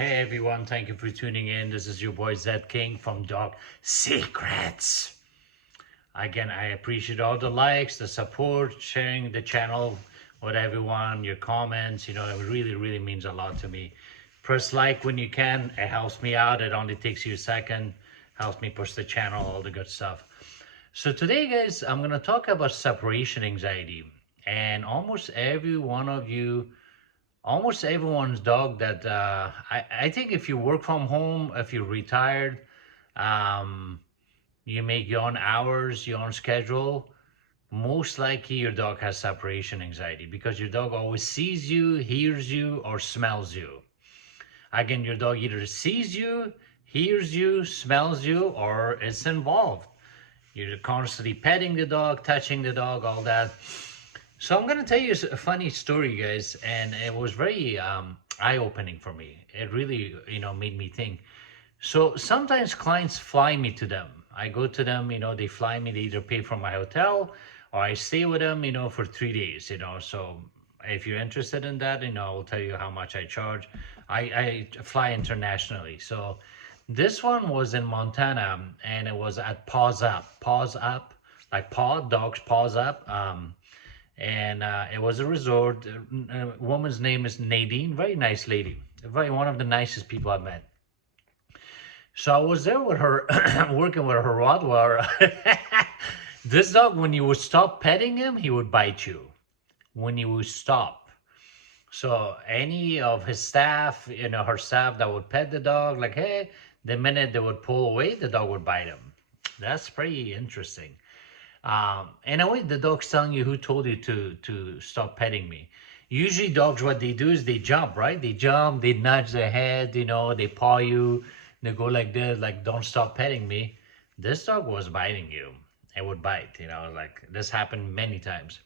Hey everyone, thank you for tuning in. This is your boy Zedd King from Dog Secrets. Again, I appreciate all the likes, the support, sharing the channel with everyone, your comments. It really means a lot to me. Press like when you can. It helps me out. It only takes you a second. Helps me push the channel, all the good stuff. So today, guys, I'm going to talk about separation anxiety. And almost everyone's dog that I think if you work from home, if you're retired, um, you make your own hours, your own schedule, most likely your dog has separation anxiety because your dog always sees you, hears you, or smells you. Again, your dog either sees you, hears you, smells you, or is involved. You're constantly petting the dog, touching the dog, all that. So I'm gonna tell you a funny story, guys, and it was very eye-opening for me. It really, made me think. So sometimes clients fly me to them. I go to them, they fly me. They either pay for my hotel or I stay with them, for 3 days. So if you're interested in that, I'll tell you how much I charge. I fly internationally. So this one was in Montana, and it was at Paws Up, like dogs paws up. And it was a resort. A woman's name is Nadine, very nice lady, one of the nicest people I've met. So I was there with her, working with her Rottweiler. This dog, when you would stop petting him, he would bite you. When you would stop. So any of his staff, her staff that would pet the dog, like, hey, the minute they would pull away, the dog would bite him. That's pretty interesting. In a way, the dog's telling you who told you to stop petting me. Usually dogs, what they do is they jump, right? They jump, they nudge their head, they paw you, they go like this, like, don't stop petting me. This dog was biting you. It would bite, like this happened many times.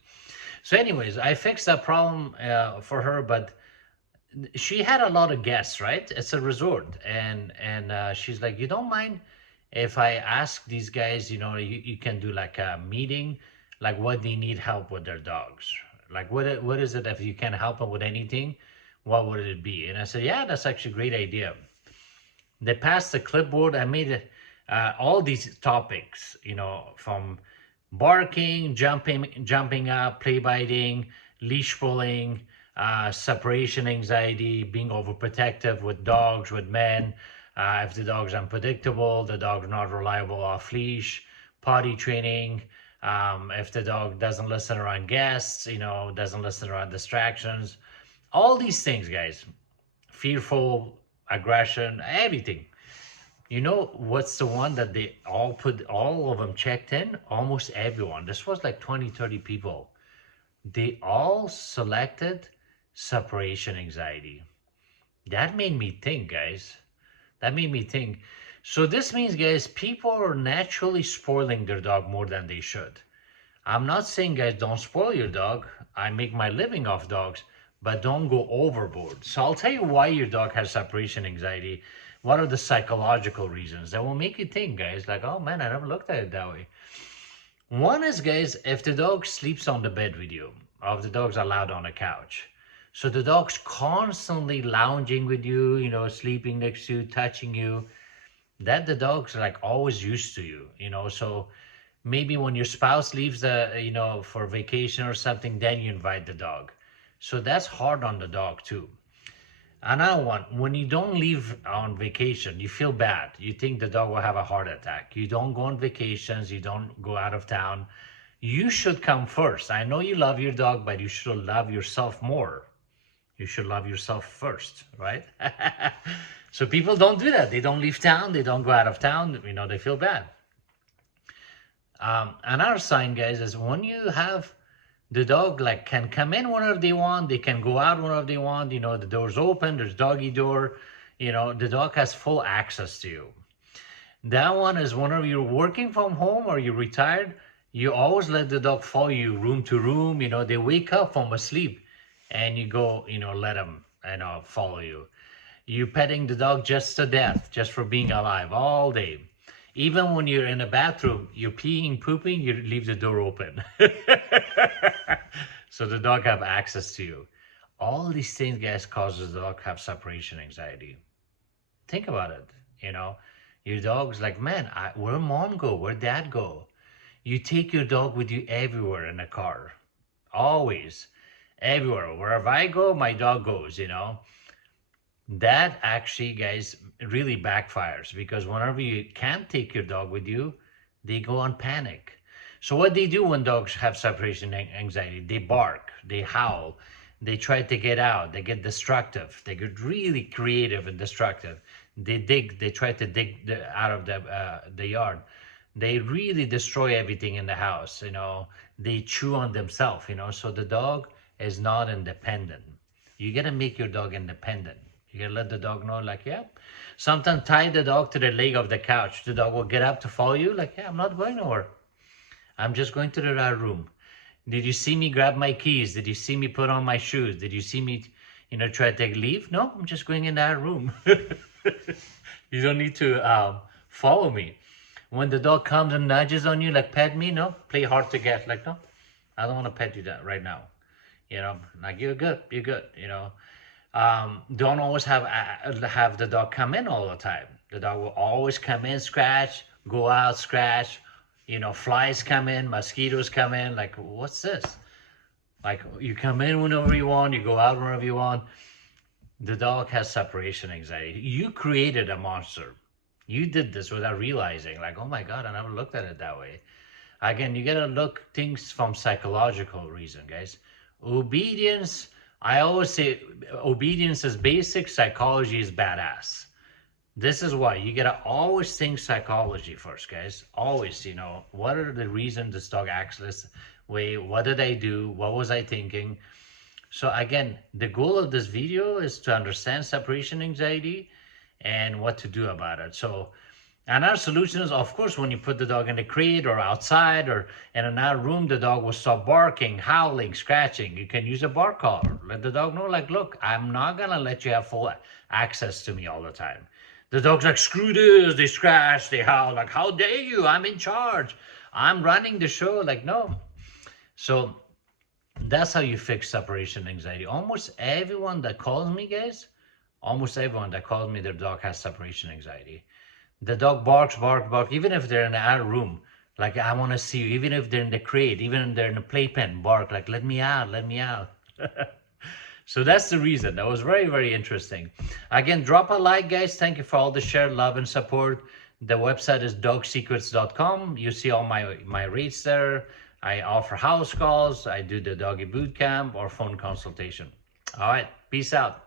So anyways, I fixed that problem for her, but she had a lot of guests, right? It's a resort. And she's like, you don't mind if I ask these guys, you can do like a meeting, like what they need help with their dogs. Like what is it, if you can help them with anything, what would it be? And I said, yeah, that's actually a great idea. They passed the clipboard. I made it, all these topics, from barking, jumping up, play biting, leash pulling, separation anxiety, being overprotective with dogs, with men, if the dog's unpredictable, the dog's not reliable off leash, potty training, if the dog doesn't listen around guests, doesn't listen around distractions, all these things, guys, fearful, aggression, everything. What's the one that they all of them checked in? Almost everyone. This was like 20-30 people. They all selected separation anxiety. That made me think, guys. That made me think. So this means, guys, people are naturally spoiling their dog more than they should. I'm not saying, guys, don't spoil your dog. I make my living off dogs, but don't go overboard. So I'll tell you why your dog has separation anxiety. What are the psychological reasons that will make you think, guys, like, oh man, I never looked at it that way. One is, guys, if the dog sleeps on the bed with you, or if the dog's allowed on the couch. So the dog's constantly lounging with you, sleeping next to you, touching you, that the dog's like always used to you, so maybe when your spouse leaves for vacation or something, then you invite the dog. So that's hard on the dog too. Another one, when you don't leave on vacation, you feel bad. You think the dog will have a heart attack. You don't go on vacations. You don't go out of town. You should come first. I know you love your dog, but you should love yourself more. You should love yourself first, right? So people don't do that. They don't leave town. They don't go out of town. They feel bad. Another sign, guys, is when you have the dog like can come in whenever they want, they can go out whenever they want, the door's open, there's doggy door, the dog has full access to you. That one is whenever you're working from home or you're retired, you always let the dog follow you room to room. They wake up from a sleep and you go, let them, follow you. You petting the dog just to death, just for being alive all day. Even when you're in a bathroom, you're peeing, pooping, you leave the door open. So the dog have access to you. All these things, guys, causes the dog have separation anxiety. Think about it. You know, your dog's like, man, where mom go? Where dad go? You take your dog with you everywhere in a car, always, everywhere. Wherever I go, my dog goes. That actually, guys, really backfires because whenever you can't take your dog with you, they go on panic. So what they do when dogs have separation anxiety, they bark, they howl, they try to get out, they get destructive, they get really creative and destructive. They dig, they try to dig out of the yard. They really destroy everything in the house. They chew on themselves. So the dog is not independent. You gotta make your dog independent. You gotta let the dog know, like, yeah. Sometimes tie the dog to the leg of the couch. The dog will get up to follow you, like, yeah, I'm not going nowhere. I'm just going to the room. Did you see me grab my keys? Did you see me put on my shoes? Did you see me, try to take leave? No, I'm just going in that room. You don't need to follow me. When the dog comes and nudges on you, like, pet me, no, play hard to get. Like, no, I don't want to pet you that right now. Like, you're good, don't always have the dog come in all the time. The dog will always come in, scratch, go out, scratch. Flies come in, mosquitoes come in. Like, what's this? Like, you come in whenever you want, you go out whenever you want. The dog has separation anxiety. You created a monster. You did this without realizing. Like, oh my God, I never looked at it that way. Again, you gotta look things from psychological reason, guys. Obedience, I always say obedience is basic, psychology is badass. This is why you gotta always think psychology first, guys. Always, what are the reasons this dog acts this way? What did I do? What was I thinking? So again, the goal of this video is to understand separation anxiety and what to do about it. So, and our solution is, of course, when you put the dog in the crate or outside or in another room, the dog will stop barking, howling, scratching. You can use a bark collar. Let the dog know, like, look, I'm not gonna let you have full access to me all the time. The dog's like, screw this, they scratch, they howl, like, how dare you, I'm in charge. I'm running the show, like, no. So that's how you fix separation anxiety. Almost everyone that calls me, guys, almost everyone that calls me, their dog has separation anxiety. The dog barks, even if they're in our room, like, I want to see you, even if they're in the crate, even if they're in the playpen, bark, like, let me out, let me out. So that's the reason. That was very, very interesting. Again, drop a like, guys. Thank you for all the share, love, and support. The website is dogsecrets.com. You see all my rates there. I offer house calls. I do the doggy boot camp or phone consultation. All right. Peace out.